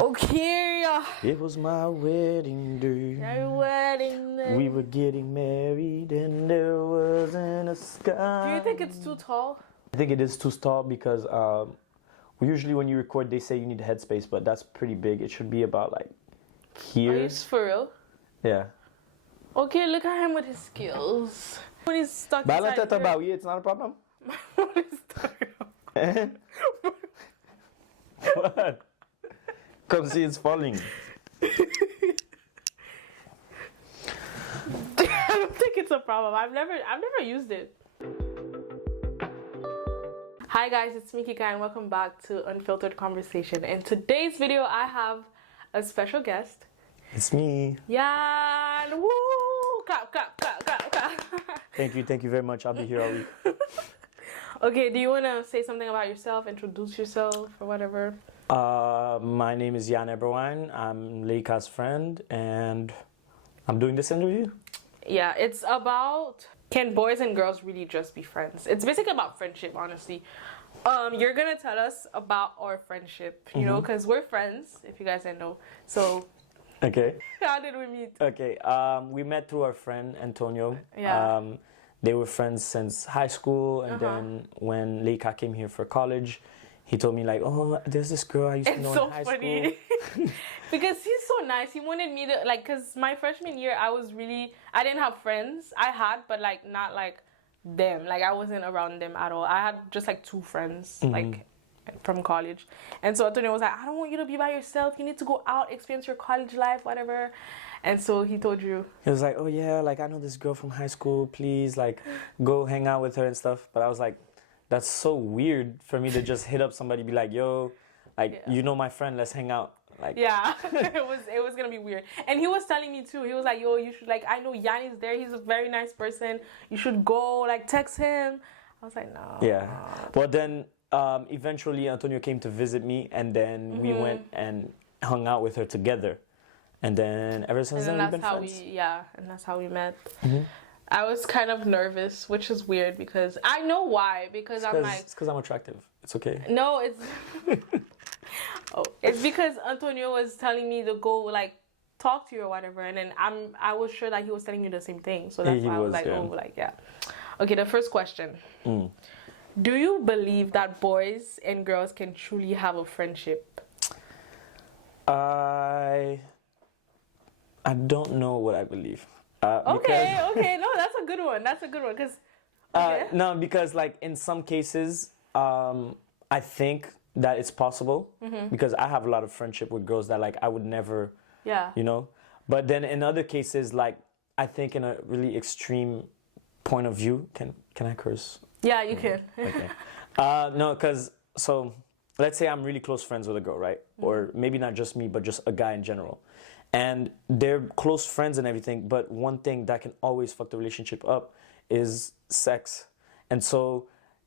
Okay. It was my wedding day. Your wedding day. We were getting married and there wasn't a sky. Do you think it's too tall? I think it is too tall because usually when you record they say you need headspace, but that's pretty big. It should be about like here. Are you for real? Yeah. Okay, look at him with his skills. When he's stuck inside here. It's not a problem. What is that? What? Come see, it's falling. I don't think it's a problem. I've never used it. Hi guys, it's me Kika and welcome back to Unfiltered Conversation. In today's video, I have a special guest. It's me. Yann! Woo! Clap, clap, clap, clap, clap. Thank you very much. I'll be here all week. Okay, do you want to say something about yourself, introduce yourself or whatever? My name is Yann Eberwein. I'm Leika's friend and I'm doing this interview. Yeah, it's about, can boys and girls really just be friends? It's basically about friendship, honestly. You're gonna tell us about our friendship, you know, because we're friends, if you guys didn't know. So, okay. How did we meet? Okay, we met through our friend Antonio. Yeah. They were friends since high school, and then when Leika came here for college, he told me like, oh, there's this girl I used to know in high school. Because he's so nice. He wanted me to, like, because my freshman year, I didn't have friends. I had, but like not like them. Like I wasn't around them at all. I had just like 2 friends, like from college. And so Antonio was like, I don't want you to be by yourself. You need to go out, experience your college life, whatever. And so he told you. He was like, oh yeah, like I know this girl from high school. Please, like, go hang out with her and stuff. But I was like, that's so weird for me to just hit up somebody, be like, yo, like, you know my friend, let's hang out. Like, yeah, it was gonna be weird. And he was telling me too. He was like, yo, you should, like, I know Yann is there. He's a very nice person. You should go, like, text him. I was like, no. Yeah. But then eventually Antonio came to visit me, and then we went and hung out with her together. And then ever since then we've been friends. And that's how we met. I was kind of nervous, which is weird because I know why. Because I'm like, it's because I'm attractive. It's okay. No, it's it's because Antonio was telling me to go like talk to you or whatever, and then I was sure that he was telling you the same thing. So that's why I was like, oh, like, yeah. Okay, the first question. Do you believe that boys and girls can truly have a friendship? I don't know what I believe. Okay, no, that's a good one. That's a good one, because... No, because, like, in some cases, I think that it's possible, because I have a lot of friendship with girls that, like, I would never, you know? But then in other cases, like, I think in a really extreme point of view, can I curse? Yeah, you can. Okay. No, because, so, let's say I'm really close friends with a girl, right? Or maybe not just me, but just a guy in general. And they're close friends and everything, but one thing that can always fuck the relationship up is sex. And so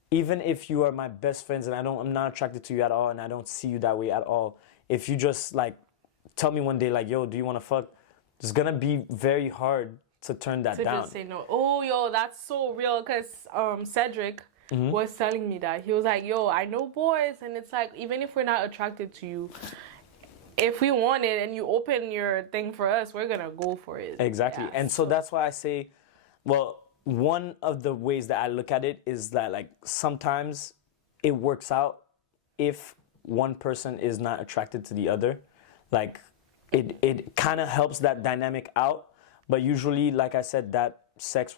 even if you are my best friends and I'm not attracted to you at all and I don't see you that way at all, if you just like tell me one day like, yo, do you want to fuck? It's gonna be very hard to turn that down. To just say no. Oh, yo, that's so real, because Cedric was telling me that. He was like, yo, I know boys, and it's like, even if we're not attracted to you, if we want it and you open your thing for us, we're gonna go for it. Exactly. Yeah, and so that's why I say, well, one of the ways that I look at it is that, like, sometimes it works out if one person is not attracted to the other. Like, it kind of helps that dynamic out, but usually, like I said, that sex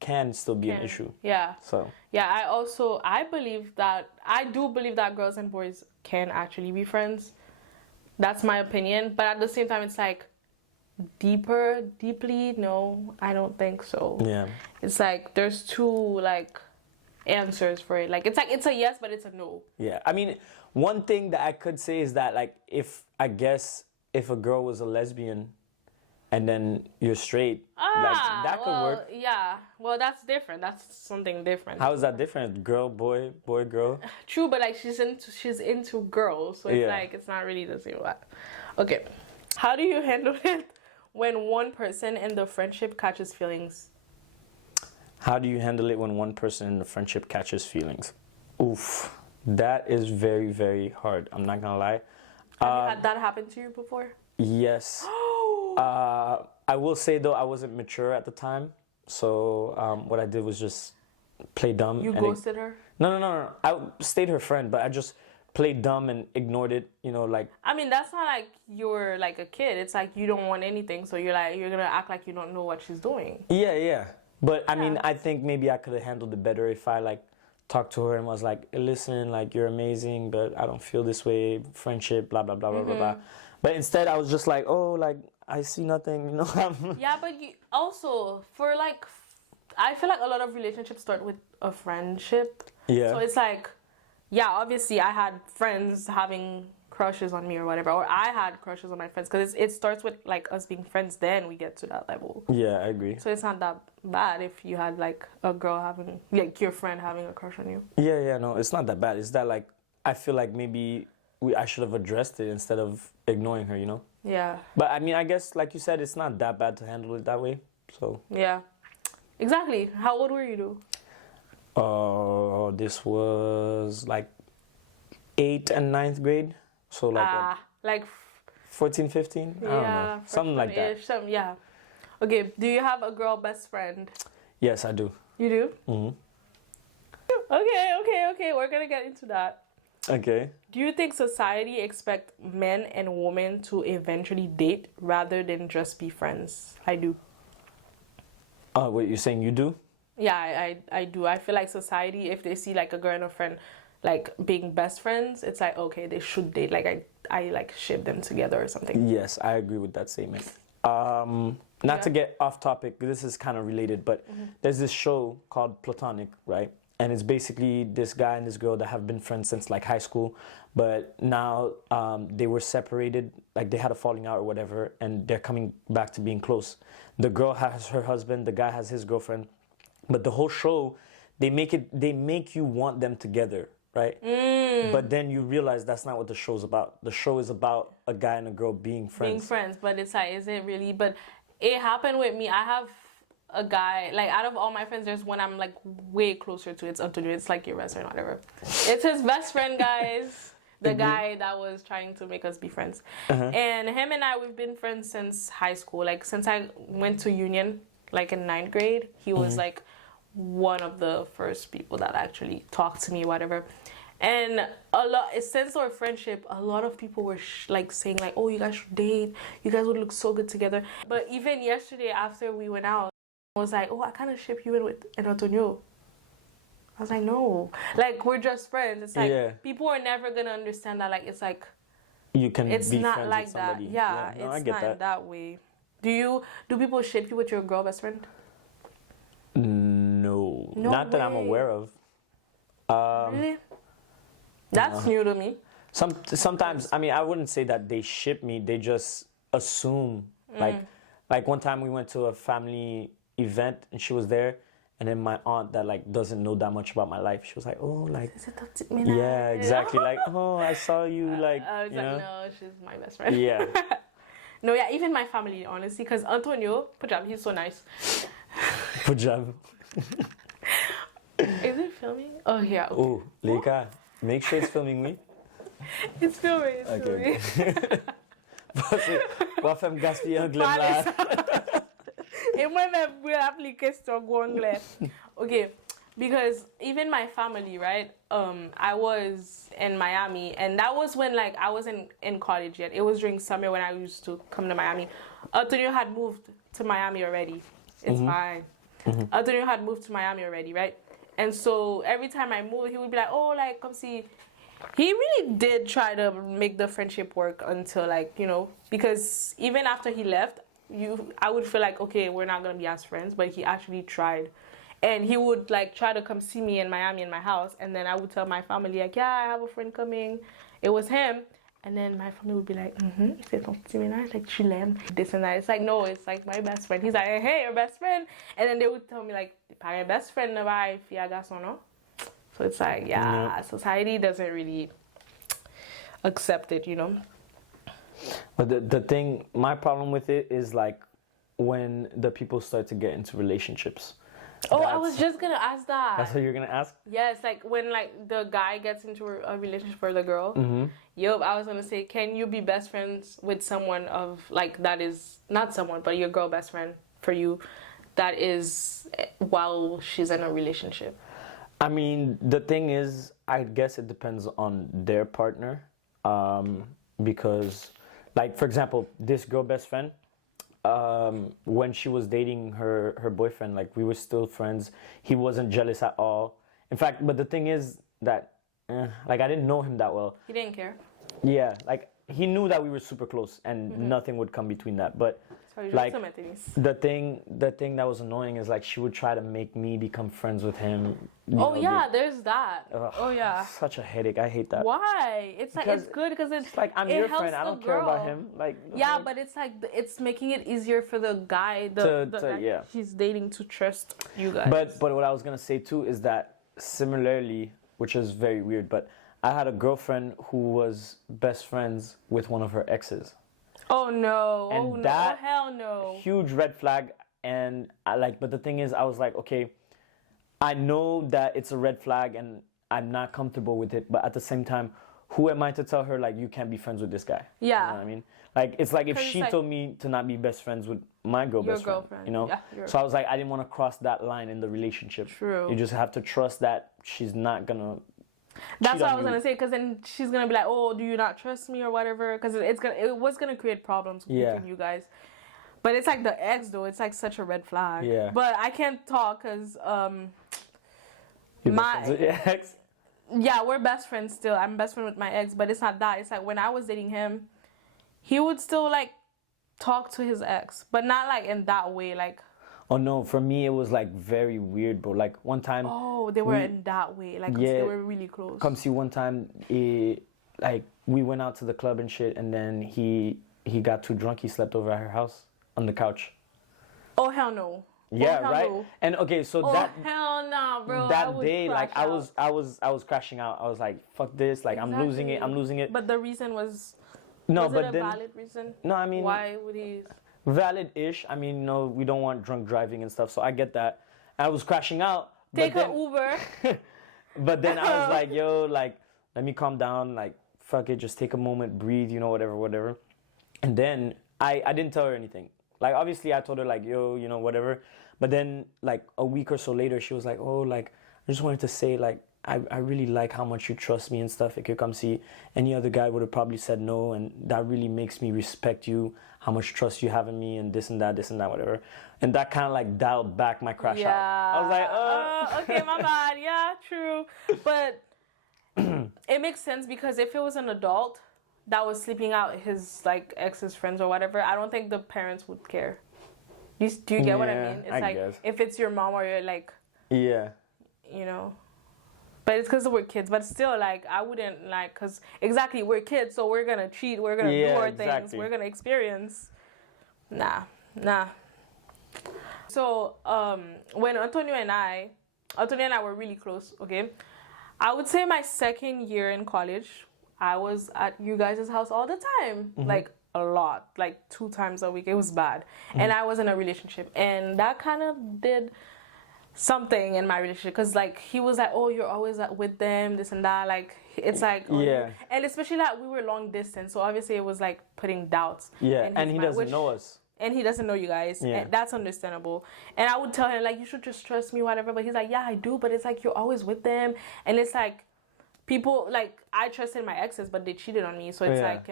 can still be an issue. Yeah. So. Yeah, I do believe that girls and boys can actually be friends. That's my opinion, but at the same time, it's like deeply, no, I don't think so. Yeah. It's like there's 2 like answers for it. Like it's a yes, but it's a no. Yeah. I mean, one thing that I could say is that, like, if a girl was a lesbian and then you're straight, like, that could work. Yeah. Well, that's different. That's something different. How is that different? Girl, boy, girl? True, but like she's into girls, so it's like it's not really the same. Okay. How do you handle it when one person in the friendship catches feelings? How do you handle it when one person in the friendship catches feelings? Oof. That is very, very hard. I'm not gonna lie. Have you had that happen to you before? Yes. I will say though, I wasn't mature at the time, so what I did was just play dumb. You ghosted her? No. I stayed her friend, but I just played dumb and ignored it. You know, like. I mean, that's not like you're like a kid. It's like you don't want anything, so you're gonna act like you don't know what she's doing. Yeah. But I mean, I think maybe I could have handled it better if I like talked to her and was like, listen, like you're amazing, but I don't feel this way. Friendship, blah blah blah blah blah blah. But instead, I was just like, oh, like I see nothing, you know. Yeah, but you also for like, I feel like a lot of relationships start with a friendship. Yeah. So it's like, yeah, obviously I had friends having crushes on me or whatever, or I had crushes on my friends, because it starts with like us being friends, then we get to that level. Yeah, I agree. So it's not that bad if you had like a girl having, like your friend having a crush on you. Yeah, no, it's not that bad. It's that like I feel like maybe I should have addressed it instead of ignoring her, you know. Yeah. But I mean, I guess like you said, it's not that bad to handle it that way. So. Yeah. Exactly. How old were you? This was like 8th and 9th grade. So like what, like 14, 15? I don't know. Something like that. Yeah. Okay, do you have a girl best friend? Yes, I do. You do? Mm-hmm. Okay. We're gonna get into that. Okay. Do you think society expect men and women to eventually date rather than just be friends? I do. What you're saying? You do? Yeah, I do. I feel like society, if they see like a girl and a friend like being best friends, it's like, okay, they should date. Like I like ship them together or something. Yes, I agree with that statement. Not to get off topic, this is kind of related, but there's this show called Platonic, right? And it's basically this guy and this girl that have been friends since like high school, but now they were separated, like they had a falling out or whatever, and they're coming back to being close. The girl has her husband, the guy has his girlfriend, but the whole show, they make you want them together, right? But then you realize that's not what the show's about. The show is about a guy and a girl being friends. But it's like, is it really? But it happened with me. I have a guy, like out of all my friends, there's one I'm like way closer to. It's Antonio. It's like your best friend, whatever. It's his best friend, guys. The guy that was trying to make us be friends. And him and I, we've been friends since high school. Like since I went to Union, like in 9th grade, he was like one of the first people that actually talked to me, whatever. And since our friendship, a lot of people were like saying like, oh, you guys should date. You guys would look so good together. But even yesterday after we went out, I was like, oh, I kind of ship you in with Antonio. I was like, no, like we're just friends. It's like people are never gonna understand that. Like it's like you can. It's be not friends like with somebody. that. Yeah, no, it's not in that way. Do people ship you with your girl best friend? No, not that I'm aware of. Really? That's new to me. Sometimes, I mean, I wouldn't say that they ship me. They just assume. Like one time we went to a family event and she was there, and then my aunt that like doesn't know that much about my life, she was like, oh, like, yeah, exactly, like, oh, I saw you, like, I was you like, know? no, she's my best friend. Yeah. No, yeah, even my family, honestly, because Antonio, Punjab, he's so nice. Punjab. Is it filming? Oh, yeah. Okay. Oh, Leka, make sure it's filming me. It's filming, filming. What femme gaspiller anglais là? Et moi-même, je vais appliquer sur anglais. Okay, because even my family, right? I was in Miami, and that was when like I wasn't in college yet. It was during summer when I used to come to Miami. Antonio had moved to Miami already. It's fine. Antonio had moved to Miami already, right? And so every time I moved, he would be like, oh, like, come see. He really did try to make the friendship work until, like, you know, because even after he left, I would feel like, okay, we're not going to be as friends, but he actually tried. And he would, like, try to come see me in Miami in my house, and then I would tell my family, like, yeah, I have a friend coming. It was him. And then my family would be like, c'est ton petit ménage, like, tu l'aimes, this and that. It's like, no, it's like my best friend. He's like, hey, your best friend. And then they would tell me, like, my best friend, never fille à garçon, no? So it's like, yeah, society doesn't really accept it, you know? But the thing, my problem with it is, like, when the people start to get into relationships. Oh, I was just gonna ask that. That's what you're gonna ask? Yes, like when like the guy gets into a relationship with the girl. Mm-hmm. Yup, I was gonna say, can you be best friends with someone of like that is not someone, but your girl best friend for you, that is while she's in a relationship? I mean, the thing is, I guess it depends on their partner, because, like, for example, this girl best friend, when she was dating her boyfriend, like, we were still friends. He wasn't jealous at all. In fact, but the thing is that, like, I didn't know him that well. He didn't care. Yeah, like, he knew that we were super close, and nothing would come between that. But like the thing that was annoying is like she would try to make me become friends with him. Oh yeah, there's that. Ugh, oh yeah, such a headache. I hate that. Why? It's like it's good because it's like I'm your friend. I don't care about him. Like yeah, but it's like it's making it easier for the guy the guy she's dating to trust you guys. But what I was gonna say too is that similarly, which is very weird, but I had a girlfriend who was best friends with one of her exes. Oh no! And oh that no! Hell no! Huge red flag. And but the thing is, I was like, okay, I know that it's a red flag, and I'm not comfortable with it. But at the same time, who am I to tell her like you can't be friends with this guy? Yeah. You know what I mean? Like it's like if she told me to not be best friends with my girlfriend, you know. Yeah, so I was like, I didn't want to cross that line in the relationship. True. You just have to trust that she's not gonna. That's what I was gonna say, because then she's gonna be like, "Oh, do you not trust me or whatever?" Because it was gonna create problems between you guys. But it's like the ex though; it's like such a red flag. Yeah. But I can't talk because my ex. Yeah, we're best friends still. I'm best friend with my ex, but it's not that. It's like when I was dating him, he would still like talk to his ex, but not like in that way, like. Oh no, for me it was like very weird, bro. Like one time. Oh, they were in that way, like they were really close. Come see, one time, like we went out to the club and shit, and then he got too drunk. He slept over at her house on the couch. Oh hell no. Yeah, hell right. No. And okay, so hell no, bro. That day, like I was crashing out. I was like, fuck this. Like I'm losing it. But the reason was. No, was but it a valid reason? No, I mean. Why would he? Valid-ish. I mean, we don't want drunk driving and stuff, so I get that. I was crashing out. Take an Uber. But then I was like, yo, like, let me calm down. Like, fuck it, just take a moment, breathe, whatever. And then I didn't tell her anything. Like, obviously, I told her, like, yo, whatever. But then, like, a week or so later, she was like, oh, like, I just wanted to say, like, I really like how much you trust me and stuff. If you come see, any other guy would have probably said no, and that really makes me respect you, how much trust you have in me, and this and that, whatever. And that kind of like dialed back my crash out. I was like, okay, my bad. Yeah, true. But it makes sense, because if it was an adult that was sleeping out his like ex's friends or whatever, I don't think the parents would care. Do you get what I mean? It's like guess. If it's your mom or you're like, yeah, But it's because we're kids. But still, like, I wouldn't, like, because, exactly, we're kids, so we're going to cheat. We're going to do our things. We're going to experience. Nah. So, when Antonio and I were really close, okay? I would say my second year in college, I was at you guys' house all the time. Mm-hmm. Like, a lot. Like, 2 times a week. It was bad. Mm-hmm. And I was in a relationship. And that kind of did something in my relationship, because like he was like, oh, you're always with them, this and that, like it's like and especially that we were long distance, so obviously it was like putting doubts and he doesn't know us, and he doesn't know you guys, and that's understandable. And I would tell him like, you should just trust me, whatever, but he's like, yeah, I do, but it's like you're always with them, and it's like people, like, I trusted my exes, but they cheated on me, so it's like,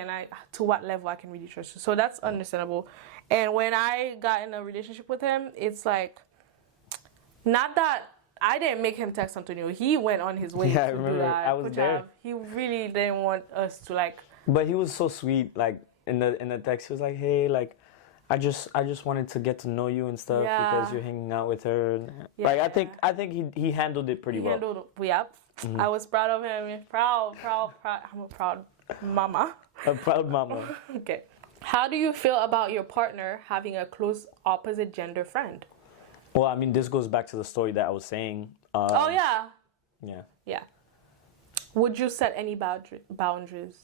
to what level I can really trust you? So that's understandable. And when I got in a relationship with him, it's like, not that I didn't make him text Antonio. He went on his way to do that. I was there. He really didn't want us to like. But he was so sweet. Like in the text, he was like, "Hey, like, I just wanted to get to know you and stuff because you're hanging out with her." Yeah. Like I think he handled it pretty well. Mm-hmm. I was proud of him. Proud. I'm a proud mama. A proud mama. Okay. How do you feel about your partner having a close opposite gender friend? Well, I mean, this goes back to the story that I was saying. Yeah. Would you set any boundaries?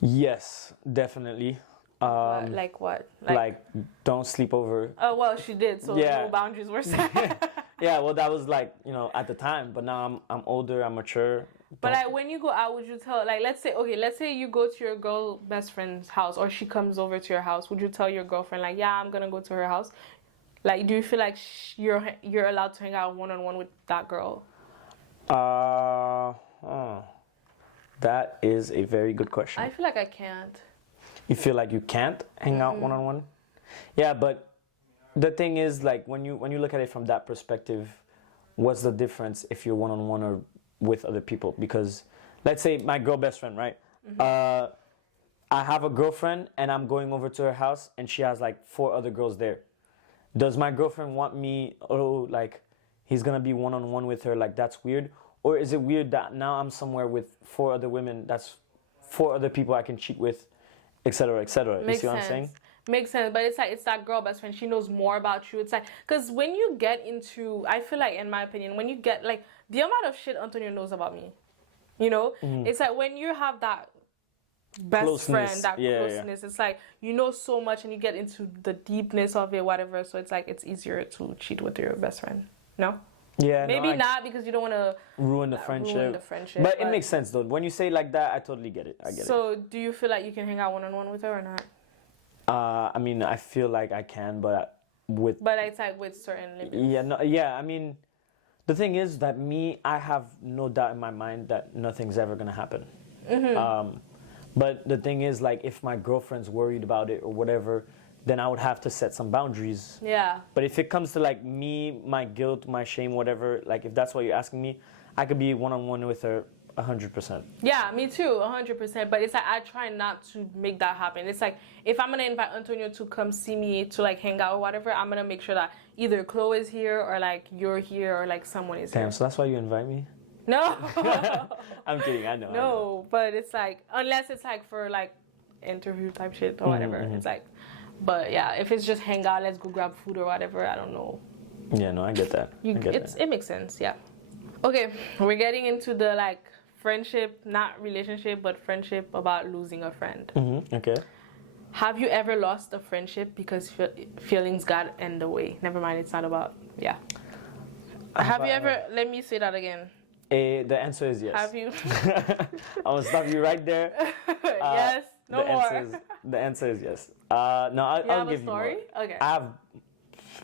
Yes, definitely. Like what? Like don't sleep over. Oh well, she did. So Yeah. no boundaries were set. Yeah, well, that was like, you know, at the time. But now I'm older, I'm mature. But like when you go out, would you tell, like, let's say you go to your girl best friend's house, or she comes over to your house, would you tell your girlfriend like, yeah, I'm gonna go to her house? Like, do you feel like you're allowed to hang out one-on-one with that girl? That is a very good question. I feel like I can't. You feel like you can't hang out one-on-one? Yeah, but the thing is, like, when you look at it from that perspective, what's the difference if you're one-on-one or with other people? Because let's say my girl best friend, right? I have a girlfriend and I'm going over to her house and she has like 4 other girls there. Does my girlfriend want me, like he's gonna be one-on-one with her, like that's weird? Or is it weird that now I'm somewhere with 4 other women, that's 4 other people I can cheat with, etc., etc.? You see what I'm saying? Makes sense, but it's like, it's that girl best friend. She knows more about you. It's like, because when you get into, I feel like, in my opinion, when you get, like, the amount of shit Antonio knows about me, you know? It's like when you have that best Closeness. friend, that closeness, it's like, you know so much and you get into the deepness of it, whatever. So it's like, it's easier to cheat with your best friend. No? Yeah, Maybe not, because you don't want to ruin the friendship. But it makes sense though. When you say it like that, I totally get it. I get it. So do you feel like you can hang out one-on-one with her or not? I mean, I feel like I can, but it's like with certain limits. I mean, the thing is that I have no doubt in my mind that nothing's ever gonna happen. But the thing is, like, if my girlfriend's worried about it or whatever, then I would have to set some boundaries. Yeah. But if it comes to like me, my guilt, my shame, whatever, like if that's what you're asking me, I could be one-on-one with her 100%. Yeah, me too, 100%. But it's like, I try not to make that happen. It's like, if I'm gonna invite Antonio to come see me to like hang out or whatever, I'm gonna make sure that either Chloe is here or like you're here or like someone is here. Damn, so that's why you invite me? No. I'm kidding, I know. No, but it's like, unless it's like for like interview type shit or whatever. It's like, but yeah, if it's just hang out, let's go grab food or whatever, I don't know. Yeah, no, I get that. It makes sense, yeah. Okay, we're getting into the like friendship, not relationship, but friendship about losing a friend. Okay. Have you ever lost a friendship because feelings got in the way? Never mind, it's not about, yeah. Have you ever, let me say that again. The answer is yes. Have you? I will stop you right there. Yes, no more. The answer is yes. No, I'll give you more. Okay. I have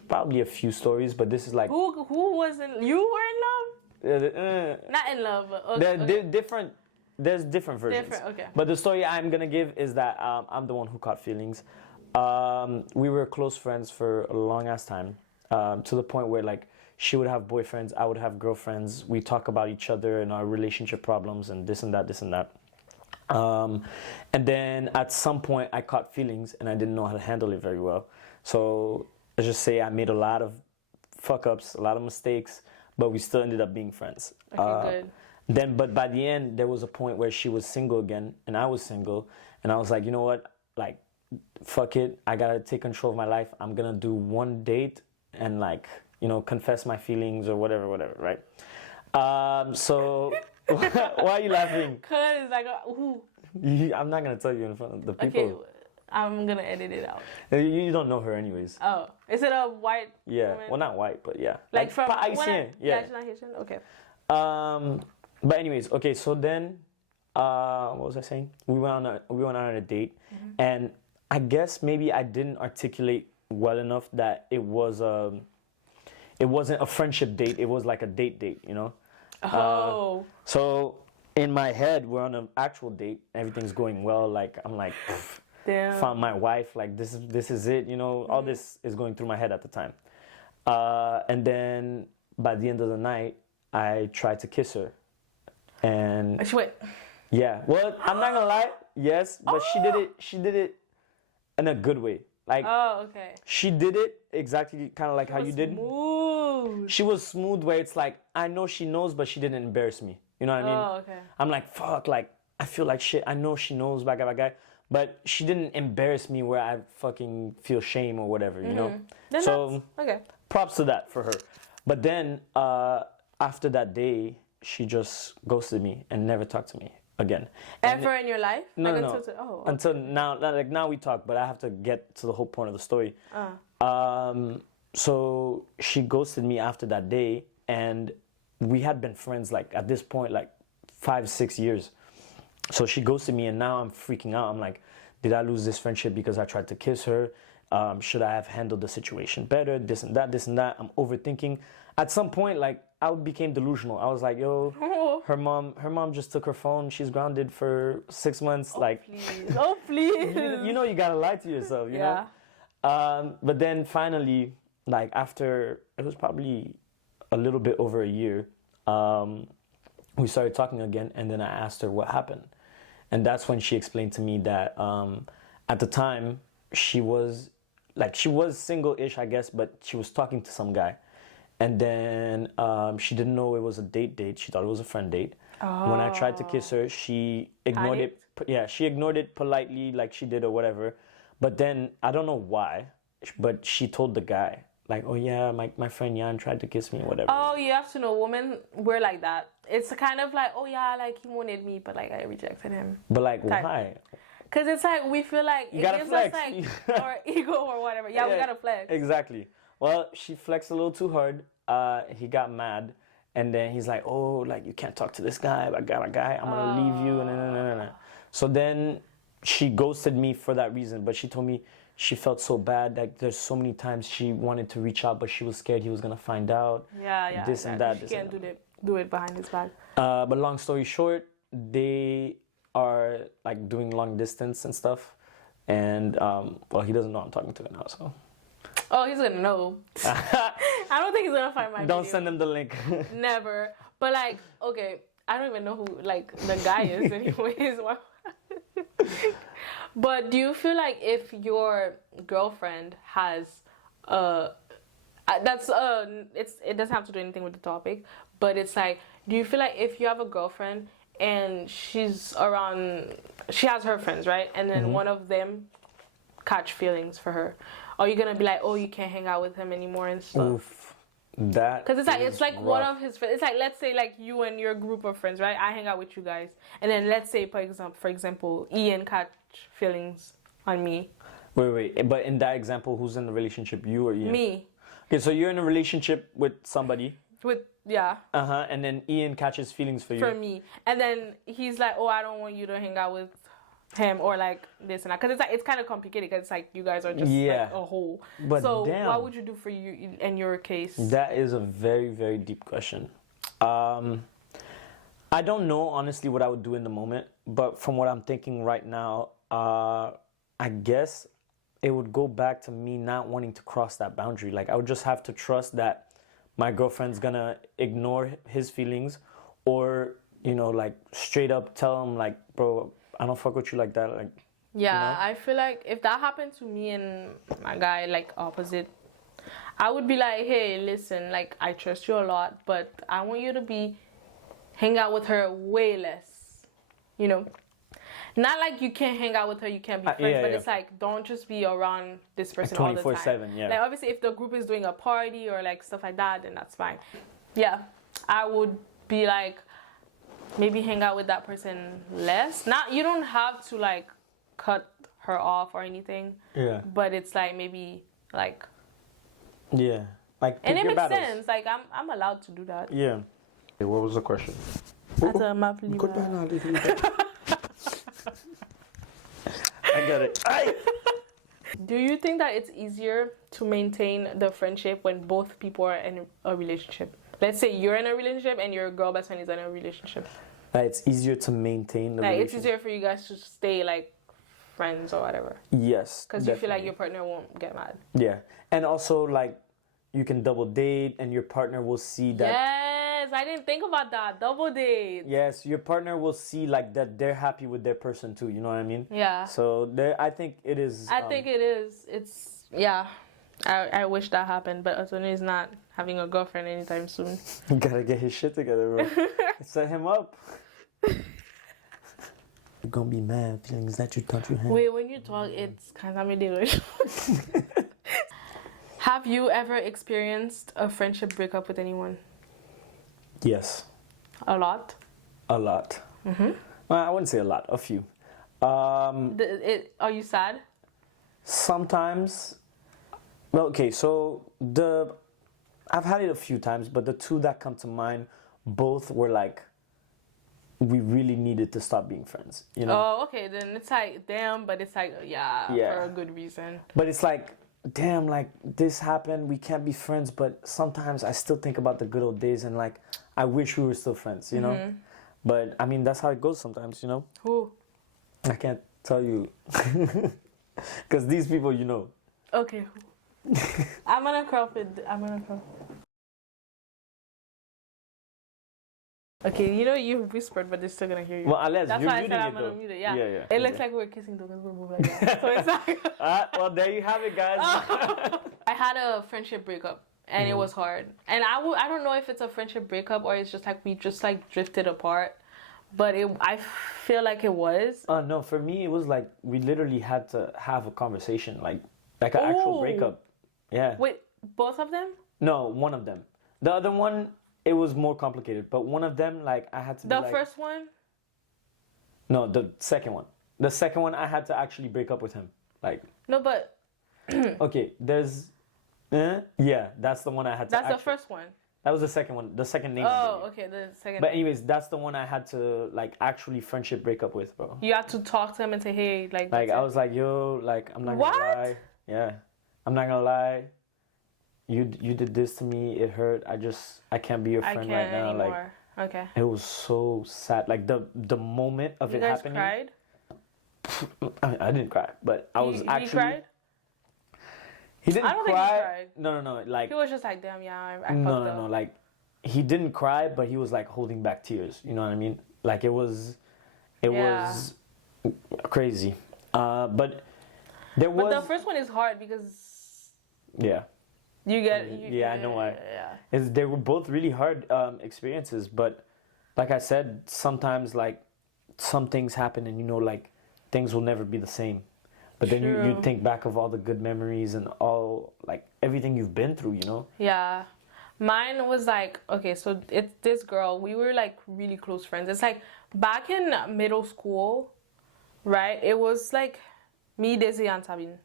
probably a few stories, but this is like... Who wasn't... You were in love? Not in love, but okay. Different... There's different versions. Okay. But the story I'm going to give is that I'm the one who caught feelings. We were close friends for a long-ass time, to the point where, like, she would have boyfriends, I would have girlfriends. We talk about each other and our relationship problems and this and that, this and that. And then at some point, I caught feelings and I didn't know how to handle it very well. So let's just say I made a lot of fuck-ups, a lot of mistakes, but we still ended up being friends. Okay, good. But by the end, there was a point where she was single again and I was single. And I was like, you know what? Like, fuck it. I gotta take control of my life. I'm gonna do one date and like, you know, confess my feelings or whatever, right? So why are you laughing? Cause like, who? I'm not gonna tell you in front of the people. Okay, I'm gonna edit it out. You don't know her anyways. Oh, is it a white? Yeah, woman? well, not white, but yeah. Like from Haitian, yeah. She's not Haitian. Okay. But anyways, okay. So then, what was I saying? We went on a date, and I guess maybe I didn't articulate well enough that it wasn't a friendship date. It was like a date, you know? Oh. So in my head, we're on an actual date. Everything's going well. Like, I'm like, damn. Found my wife. Like, this is it, you know? All this is going through my head at the time. And then by the end of the night, I tried to kiss her. And she went. Yeah. Well, I'm not gonna lie. Yes, but she did it in a good way. Like, oh, okay. She did it exactly kind of like how you did. Smooth. She was smooth where it's like, I know she knows, but she didn't embarrass me. You know what I mean? Oh, okay. I'm like, fuck, like, I feel like shit. I know she knows, guy. But she didn't embarrass me where I fucking feel shame or whatever, you know? Then so, okay. Props to that for her. But then, after that day, she just ghosted me and never talked to me. again. Ever in your life? No, like no. Until now, like now we talk, but I have to get to the whole point of the story. So she ghosted me after that day, and we had been friends like at this point like 5-6 years. So she ghosted me, and now I'm freaking out. I'm like, did I lose this friendship because I tried to kiss her? Should I have handled the situation better? This and that. I'm overthinking. At some point, like I became delusional. I was like, yo, her mom just took her phone. She's grounded for 6 months. Please. You know you gotta lie to yourself, you know? But then finally, like after, it was probably a little bit over a year, we started talking again, and then I asked her what happened. And that's when she explained to me that at the time, she was single-ish, I guess, but she was talking to some guy. And then she didn't know it was a date. She thought it was a friend date. When I tried to kiss her, she ignored it. Yeah, she ignored it politely, like she did or whatever. But then, I don't know why, but she told the guy, like, oh yeah, my friend Yann tried to kiss me or whatever. Oh, you have to know, women, we're like that. It's kind of like, oh yeah, like he wanted me, but like I rejected him. But like, why? Because it's like, we feel like it gives flex. us like our ego or whatever. Yeah, we gotta flex. Exactly. Well, she flexed a little too hard. He got mad, and then he's like, "Oh, like you can't talk to this guy. I got a guy. I'm gonna leave you." No. So then she ghosted me for that reason. But she told me she felt so bad. Like there's so many times she wanted to reach out, but she was scared he was gonna find out. Yeah. This and that. She can't do it behind his back. But long story short, they are like doing long distance and stuff, and well, he doesn't know I'm talking to her now, so. Oh, he's gonna know. I don't think he's gonna find my Don't video. send him the link. Never. But like, okay, I don't even know who like the guy is anyways. But do you feel like if your girlfriend has it doesn't have to do anything with the topic, but it's like, do you feel like if you have a girlfriend and she's around, she has her friends, right? And then one of them catch feelings for her, are you gonna be like, oh, you can't hang out with him anymore and stuff? Oof, that because it's like rough. One of his friends. It's like, let's say like you and your group of friends, right? I hang out with you guys, and then let's say for example, Ian catch feelings on me. Wait, but in that example, who's in the relationship, you or Ian? Me. Okay, so you're in a relationship with somebody. Yeah. And then Ian catches feelings for you. For me, and then he's like, oh, I don't want you to hang out with him or like this and that, because it's kind of complicated, because it's like you guys are just like a whole. But so damn, what would you do for you in your case? That is a very, very deep question. I don't know honestly what I would do in the moment, but from what I'm thinking right now, I guess it would go back to me not wanting to cross that boundary. Like I would just have to trust that my girlfriend's gonna ignore his feelings, or like straight up tell him like, bro, I don't fuck with you like that. Like, yeah, I feel like if that happened to me and my guy like opposite, I would be like, hey, listen, like I trust you a lot, but I want you to hang out with her way less. Not like you can't hang out with her, you can't be friends, but it's like, don't just be around this person all the time. 24/7, yeah. Like obviously if the group is doing a party or like stuff like that, then that's fine. Yeah, I would be like, maybe hang out with that person less. You don't have to like cut her off or anything. Yeah. But it's like maybe like. Yeah. Like. And it makes sense. Like I'm allowed to do that. Yeah. Hey, what was the question? I got it. Do you think that it's easier to maintain the friendship when both people are in a relationship? Let's say you're in a relationship and your girl best friend is in a relationship. It's easier to maintain the relationship. It's easier for you guys to stay like friends or whatever. Yes. Because you feel like your partner won't get mad. Yeah. And also like you can double date and your partner will see that. Yes, I didn't think about that. Double date. Yes, your partner will see like that they're happy with their person too. You know what I mean? Yeah. So I think it is. I think it is. It's, yeah. I wish that happened, but Anthony is not having a girlfriend anytime soon. You gotta get his shit together, bro. Set him up. You're gonna be mad feelings that you thought you had. Wait, when you talk, it's kind of English. Have you ever experienced a friendship breakup with anyone? Yes. A lot? A lot. Mm-hmm. Well, I wouldn't say a lot, a few. Are you sad? Sometimes. Well, okay, so I've had it a few times, but the two that come to mind, both were like, we really needed to stop being friends, you know? Oh, okay, then it's like, damn, but it's like, yeah, for a good reason. But it's like, damn, like, this happened, we can't be friends, but sometimes I still think about the good old days and, like, I wish we were still friends, you know? But, I mean, that's how it goes sometimes, you know? Who? I can't tell you. Because these people, you know. Okay. I'm gonna crop it. Okay, you know you whispered, but they're still gonna hear you. Well, unless that's you're why I said I'm muting gonna mute it. Yeah. Yeah. It looks like we're kissing though, because we're moving like that. So it's like. Well, there you have it, guys. I had a friendship breakup, and it was hard. And I don't know if it's a friendship breakup or it's just like we just like drifted apart. But I feel like it was. No, for me it was like we literally had to have a conversation, like an actual breakup. Yeah. Wait, both of them? No, one of them. The other one, it was more complicated. But one of them, like I had to. The first one? No, the second one. The second one, I had to actually break up with him. Like. No, but. Okay, there's. Yeah, that's the one I had to. That's the first one. That was the second one. The second name. Oh, okay, the second. But anyways, that's the one I had to like actually friendship break up with, bro. You had to talk to him and say, hey, like. Like I was like, yo, like I'm not gonna lie. Yeah, I'm not gonna lie. You did this to me. It hurt. I can't be your friend right now. Anymore. Like, okay. It was so sad. Like the moment of it happening. You guys cried? I didn't cry, but I was actually. He cried? He didn't I don't cry. think he cried. No. Like he was just like, damn, yeah, I fucked up. No. Like he didn't cry, but he was like holding back tears. You know what I mean? Like it was crazy. But there was. But the first one is hard because. Yeah. You get. I know why. Yeah. They were both really hard experiences, but like I said, sometimes like some things happen, and you know, like things will never be the same. But then you think back of all the good memories and all like everything you've been through, you know? Yeah. Mine was like, okay, so it's this girl, we were like really close friends. It's like back in middle school, right? It was like me, Desi, and Sabine.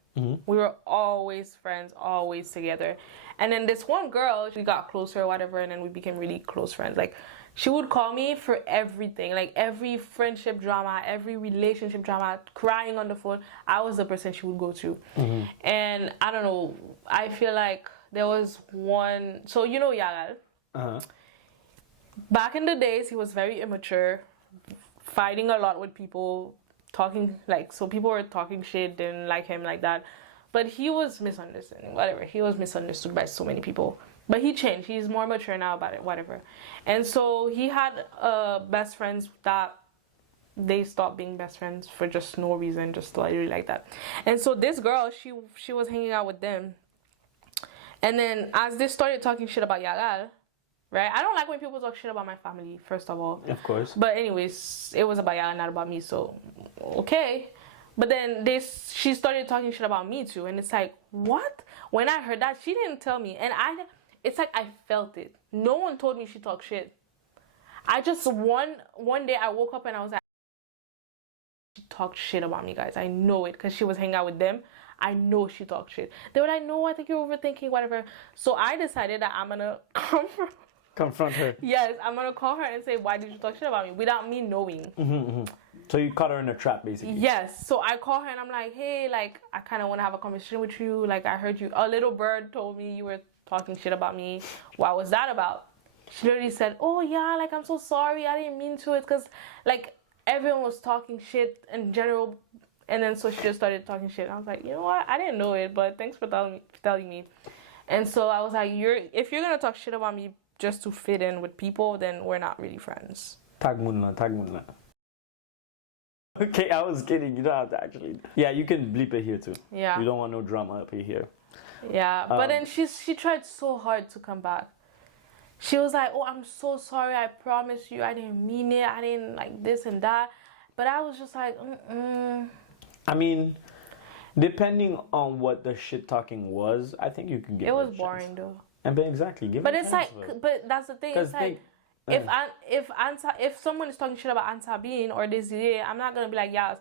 We were always friends, always together. And then this one girl, we got closer or whatever, and then we became really close friends. Like, she would call me for everything, like every friendship drama, every relationship drama, crying on the phone. I was the person she would go to. And I don't know, I feel like there was one, so you know Yagal. Back in the days, he was very immature, fighting a lot with people, talking, like, so people were talking shit, didn't like him like that. But he was misunderstanding, whatever. He was misunderstood by so many people. But he changed. He's more mature now about it, whatever. And so he had best friends that they stopped being best friends for just no reason, just literally like that. And so this girl, she was hanging out with them. And then as they started talking shit about Yagal, right? I don't like when people talk shit about my family, first of all. Of course. But anyways, it was about Yagal, not about me, so okay. But then she started talking shit about me too. And it's like, what? When I heard that, she didn't tell me. And it's like I felt it. No one told me she talked shit. I just, one day I woke up and I was like, she talked shit about me, guys. I know it because she was hanging out with them. I know she talked shit. They were like, no, I think you're overthinking, whatever. So I decided that I'm going to confront her. Yes, I'm going to call her and say, why did you talk shit about me? Without me knowing. So you caught her in a trap, basically. Yes. So I call her and I'm like, hey, like, I kind of want to have a conversation with you. Like, I heard you, a little bird told me you were talking shit about me. What was that about? She literally said, oh, yeah, like, I'm so sorry. I didn't mean to. It's because, like, everyone was talking shit in general. And then so she just started talking shit. I was like, you know what? I didn't know it, but thanks for telling me. And so I was like, if you're going to talk shit about me just to fit in with people, then we're not really friends. Tag munna. Okay, I was kidding. You don't have to actually. Yeah, you can bleep it here too. Yeah. We don't want no drama up here. Yeah, but then she tried so hard to come back. She was like, oh, I'm so sorry. I promise you. I didn't mean it. I didn't like this and that. But I was just like, I mean, depending on what the shit talking was, I think you can give it a chance. It was boring though. And but exactly, give but it a it's chance. But that's the thing. It's like, if someone is talking shit about Antabine or Desiree, I'm not gonna be like, yeah,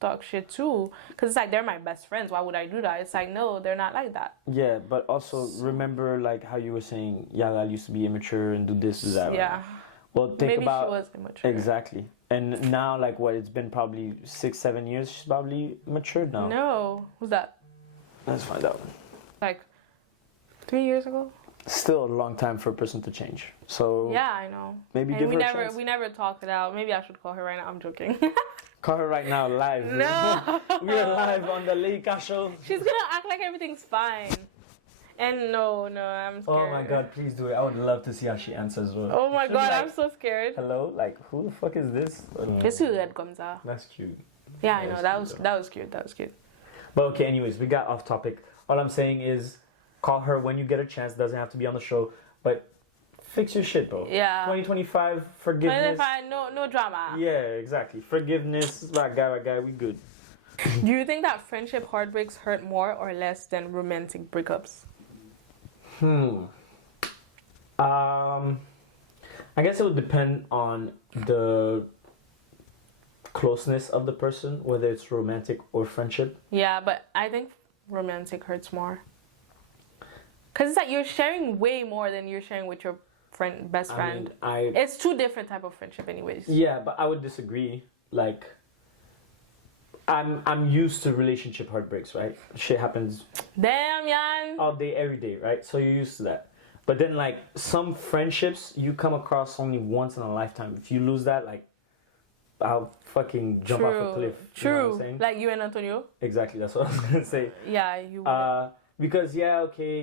talk shit too, because it's like they're my best friends. Why would I do that? It's like, no, they're not like that. Yeah, but also remember like how you were saying Yala used to be immature and do this, do that. Yeah. Right? Well, think Maybe about she was immature. Exactly. And now, like, what? It's been probably 6-7 years. She's probably matured now. No, who's that? Let's find out. Like 3 years ago. Still a long time for a person to change. So Yeah, I know. maybe And give we her a never chance. we never talked it out. Maybe I should call her right now. I'm joking. Call her right now live. No. We're live on the Kika show. She's gonna act like everything's fine. And no, I'm scared. Oh my God, please do it. I would love to see how she answers. Oh my She'll be God, like, I'm so scared. Hello, like who the fuck is this? Qu'est-ce que red comme ça? That's cute. Yeah, I know. That's That cute, was though. that was cute. That was cute. But okay, anyways, we got off topic. All I'm saying is, call her when you get a chance. Doesn't have to be on the show, but fix your shit, bro. Yeah. 2025, forgiveness. 25, no drama. Yeah, exactly. Forgiveness, right guy, we good. Do you think that friendship heartbreaks hurt more or less than romantic breakups? I guess it would depend on the closeness of the person, whether it's romantic or friendship. Yeah, but I think romantic hurts more. Cause it's like you're sharing way more than you're sharing with your best friend. It's two different type of friendship, anyways. Yeah, but I would disagree. Like, I'm used to relationship heartbreaks, right? Shit happens Damn, Yann. all day, every day, right? So you're used to that. But then, like, some friendships you come across only once in a lifetime. If you lose that, like, I'll fucking jump off a cliff. True. You know what I'm saying? Like you and Antonio. Exactly. That's what I was gonna say. Yeah, you. Would. Because okay,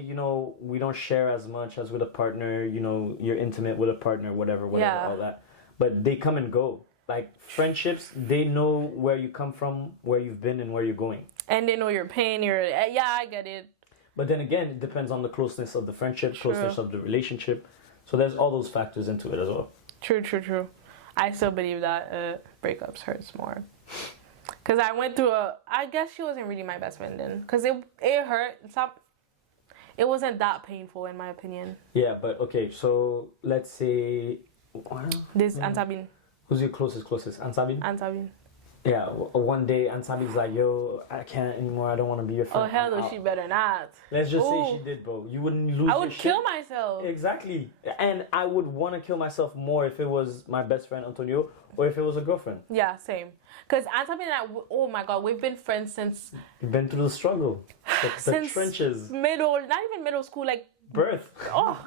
we don't share as much as with a partner. You're intimate with a partner, whatever, Yeah. all that. But they come and go. Like friendships, they know where you come from, where you've been, and where you're going. And they know your pain. Yeah, I get it. But then again, it depends on the closeness of the friendship, closeness of the relationship. So there's all those factors into it as well. True. I still believe that breakups hurts more. Cause I went through I guess she wasn't really my best friend then. Cause it hurt. It wasn't that painful in my opinion. Yeah, but okay. So let's say This Antabine. Who's your closest? Ansabin? Antabine. Yeah, one day Ansabin's like, yo, I can't anymore. I don't want to be your friend. Oh hell no, she better not. Let's just say she did, bro. You wouldn't lose. I would kill myself. Exactly, and I would want to kill myself more if it was my best friend Antonio or if it was a girlfriend. Yeah, same. Cause Antabine and I, oh my God, we've been friends since. You've been through the struggle, the since trenches. Not even middle school, like Birth. Oh,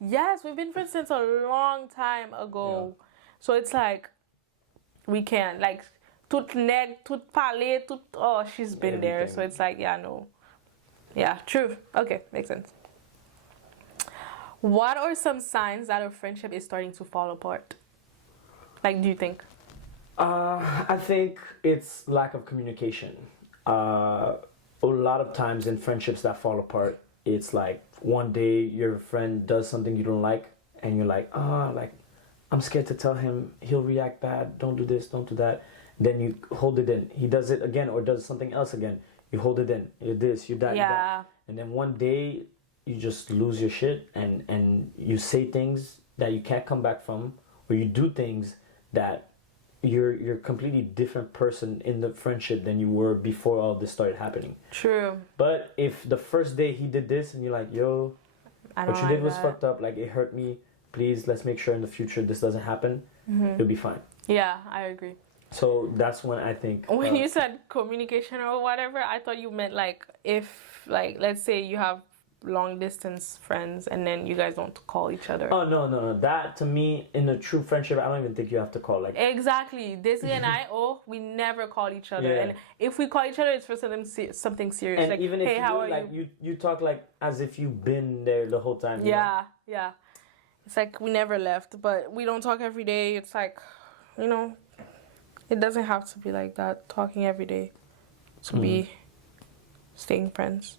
yes, we've been friends since a long time ago. Yeah. So it's like, we can't, like, tout neg, tout parler, tout, she's been Everything. there. So it's like, yeah, no. Yeah, true. Okay, makes sense. What are some signs that a friendship is starting to fall apart? Like, do you think? I think it's lack of communication. A lot of times in friendships that fall apart, it's like one day your friend does something you don't like, and you're like, I'm scared to tell him, he'll react bad, don't do this, don't do that. Then you hold it in. He does it again or does something else again. You hold it in. You're this, you're that, yeah. you're that. And then one day you just lose your shit and you say things that you can't come back from, or you do things that you're a completely different person in the friendship than you were before all this started happening. True. But if the first day he did this and you're like, yo, what you did was fucked up, like it hurt me, please let's make sure in the future this doesn't happen, you'll be fine. Yeah, I agree. So that's when I think when you said communication or whatever, I thought you meant like if, like, let's say you have long distance friends and then you guys don't call each other. Oh no, that to me in a true friendship I don't even think you have to call. Like exactly, Daisy and I we never call each other. Yeah. And if we call each other it's for something serious, and like, even if hey, you how do, are like you talk like as if you've been there the whole time. Yeah, it's like we never left, but we don't talk every day. It's like, it doesn't have to be like that, talking every day to be staying friends.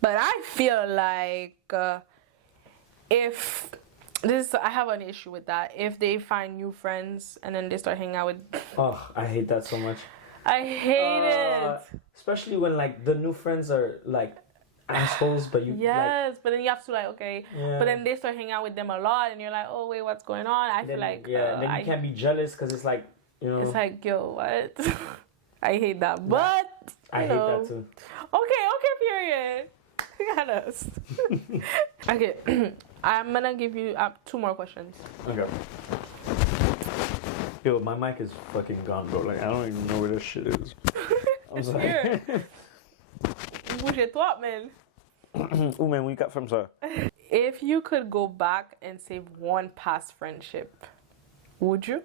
But I feel like I have an issue with that. If they find new friends and then they start hanging out with... Oh, I hate that so much. I hate it. Especially when like the new friends are like assholes, but you yes, but then you have to like okay, Yeah. but then they start hanging out with them a lot, and you're like, oh wait, what's going on? I feel like and then you can't be jealous because it's like it's like yo, what? I hate that, but I hate that too. Okay, period. You got us. Okay, I'm gonna give you 2 more questions. Okay. Yo, my mic is fucking gone, bro. Like I don't even know where this shit is. I'm It's sorry. here. Bougez-toi, man. Oh man, we got from sir. If you could go back and save one past friendship, would you?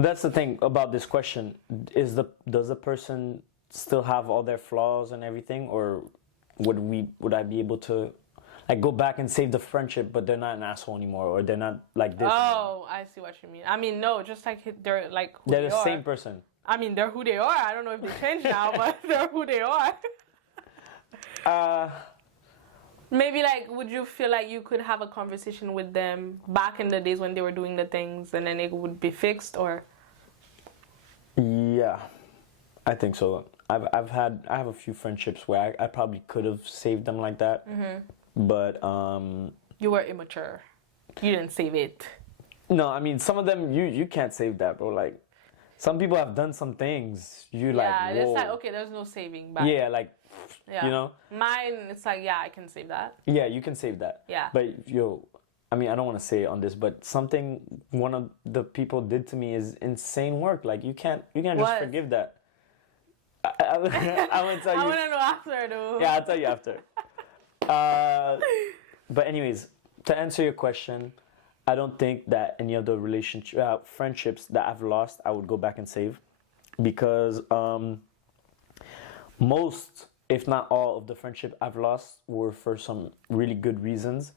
That's the thing about this question. Does the person still have all their flaws and everything, or would I be able to like go back and save the friendship, but they're not an asshole anymore, or they're not like this? Oh, I see what you mean. I mean, no, just like they're like who They're they the are. same person. I mean, they're who they are. I don't know if they changed now, but they're who they are. Maybe like, would you feel like you could have a conversation with them back in the days when they were doing the things, and then it would be fixed, or? Yeah, I think so. I have a few friendships where I probably could have saved them like that, but You were immature. You didn't save it. no, I mean some of them you can't save that, bro. Like some people have done some things you like. Yeah, it's whoa. like okay, there's no saving back. Yeah, like Yeah. you know. Mine, it's like yeah, I can save that. Yeah, you can save that. Yeah. But yo, I mean, I don't want to say it on this, but something one of the people did to me is insane work. Like you can't just What? forgive that. I want to tell you. I want to know after though. Yeah, I'll tell you after. But anyways, to answer your question, I don't think that any of the friendships that I've lost, I would go back and save, because most, if not all, of the friendship I've lost were for some really good reasons,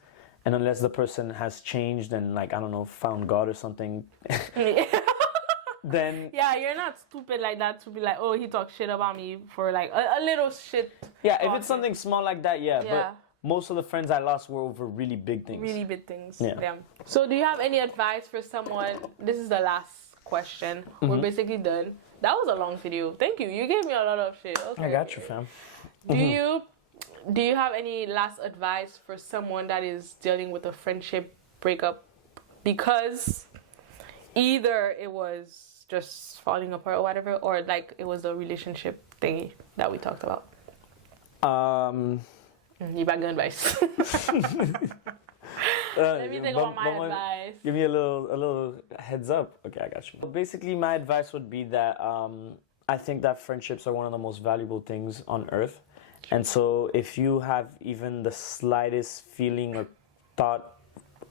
and unless the person has changed and like I don't know, found God or something, then Yeah, you're not stupid like that to be like, oh, he talked shit about me for like a little shit. yeah, if talking. it's something small like that, yeah. Yeah. But most of the friends I lost were over really big things. Really big things. Yeah. So do you have any advice for someone? This is the last question. We're basically done. That was a long video. Thank you. You gave me a lot of shit. Okay. I got you, fam. Do you have any last advice for someone that is dealing with a friendship breakup? Because either it was just falling apart or whatever, or like it was a relationship thingy that we talked about. You got good advice. Let me think about my advice. Give me a little heads up. Okay, I got you. Basically, my advice would be that I think that friendships are one of the most valuable things on earth. And so if you have even the slightest feeling or thought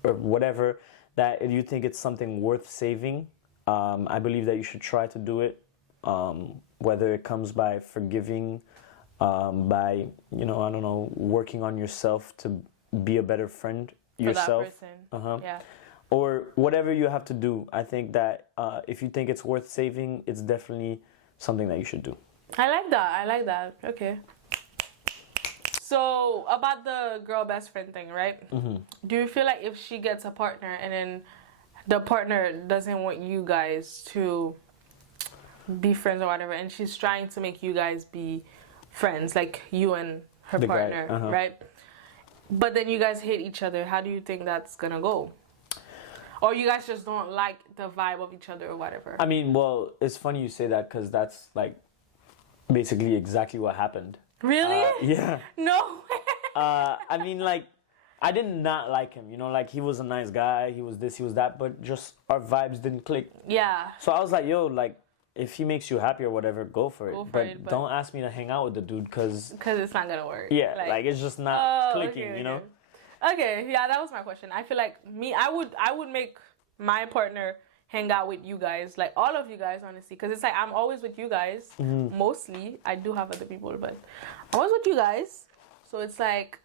or whatever that you think it's something worth saving, I believe that you should try to do it, whether it comes by forgiving, by, I don't know, working on yourself to be a better friend yourself. For that person. Yeah. Or whatever you have to do. I think that if you think it's worth saving, it's definitely something that you should do. I like that. Okay. So, about the girl best friend thing, right? Do you feel like if she gets a partner and then the partner doesn't want you guys to be friends or whatever, and she's trying to make you guys be friends, like you and her The guy, partner, right? But then you guys hate each other, how do you think that's gonna go? Or you guys just don't like the vibe of each other or whatever? I mean, well, it's funny you say that because that's like basically exactly what happened. Really? Yeah. No way. I mean, like, I did not like him, like he was a nice guy, he was this, he was that, but just our vibes didn't click. Yeah. So I was like, yo, like, if he makes you happy or whatever, go for it. But Don't ask me to hang out with the dude because it's not gonna work. Yeah, like it's just not clicking, okay. Okay, yeah, that was my question. I feel like I would make my partner hang out with you guys, like all of you guys, honestly, because it's like I'm always with you guys. Mostly, I do have other people, but I'm always with you guys. So it's like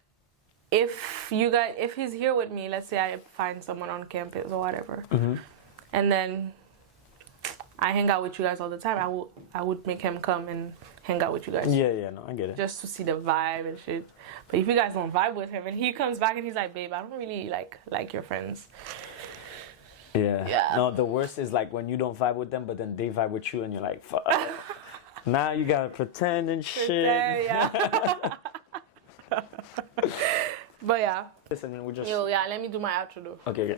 if he's here with me, let's say I find someone on campus or whatever, and then I hang out with you guys all the time, I would make him come and hang out with you guys. Yeah, no, I get it. Just to see the vibe and shit. But if you guys don't vibe with him and he comes back and he's like, babe, I don't really like your friends, Yeah. No, the worst is like when you don't vibe with them, but then they vibe with you, and you're like, fuck. Now you gotta pretend and shit. Yeah. But yeah. Listen, and we just. Yo, yeah. Let me do my outro though. Okay.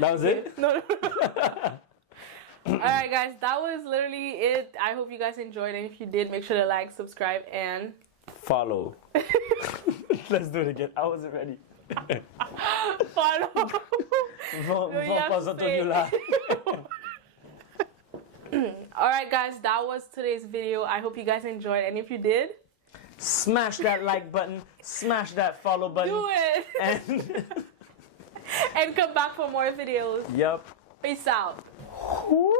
That was it? No. Alright guys, that was literally it. I hope you guys enjoyed, and if you did, make sure to like, subscribe, and follow. Let's do it again. I wasn't ready. follow. Alright guys, that was today's video. I hope you guys enjoyed, and if you did, smash that like button, smash that follow button. Do it. And and come back for more videos. Yup. Peace out. Woo!